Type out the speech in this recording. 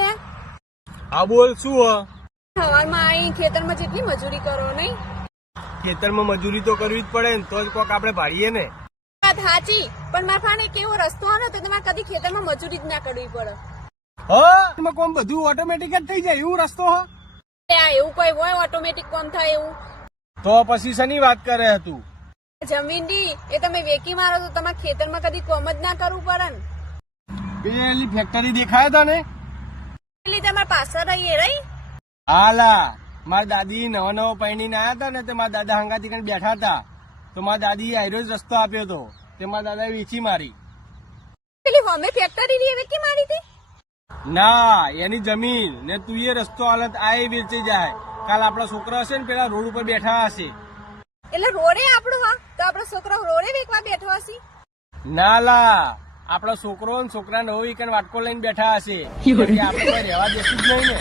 લે હા બોલ શું હ? સવારમાં આવી ખેતરમાં જેટલી મજૂરી કરો નહીં? ખેતરમાં મજૂરી તો કરવી જ પડે ને, તો જ કોક આપણે ભાડીએ ને. વાત સાચી, પણ મારા ફાને કેવો રસ્તો આવે તો તમારે કદી ખેતરમાં મજૂરી જ ના કરવી પડે. એમાં કોમ બધું ઓટોમેટિક જ થઈ જાય એવું રસ્તો હ? આ એવું કોઈ હોય ઓટોમેટિક કોમ થાય એવું? તો પછી શેની વાત કરે તું? જમીન ડી એ તમે વેકી મારો તો તમારા ખેતરમાં કદી કોમ જ ના કરવું પડે ને. પેલી ફેક્ટરી દેખાય તા ને? એટલે તમારા પાછળ રહી રહી હાલા મારા દાદી નવા નવા પૈણીને આયા હતા ને, તે મારા દાદા હંગાથી કઈ બેઠા હતા, તો મારા દાદી આયરો જ રસ્તો આપ્યો હતો, તે મારા દાદાએ વેચી મારી. પેલી હોમે ફેક્ટરી રી વેકી મારી હતી? ના, એની જમીન ને તું એ રસ્તો હાલત આ વેચી જાય. કાલ આપડા છોકરા હશે ને પેલા રોડ ઉપર બેઠા હશે. એટલે રોડે આપણું હા તો આપણો છોકરો રોડે વેકવા બેઠો હશે? ના લા, આપડા છોકરો ને છોકરા નવો વીકેન્ડ વાટકો લઈને બેઠા હશે. આપણે કોઈ રહેવા દેશું જ નહીં ને.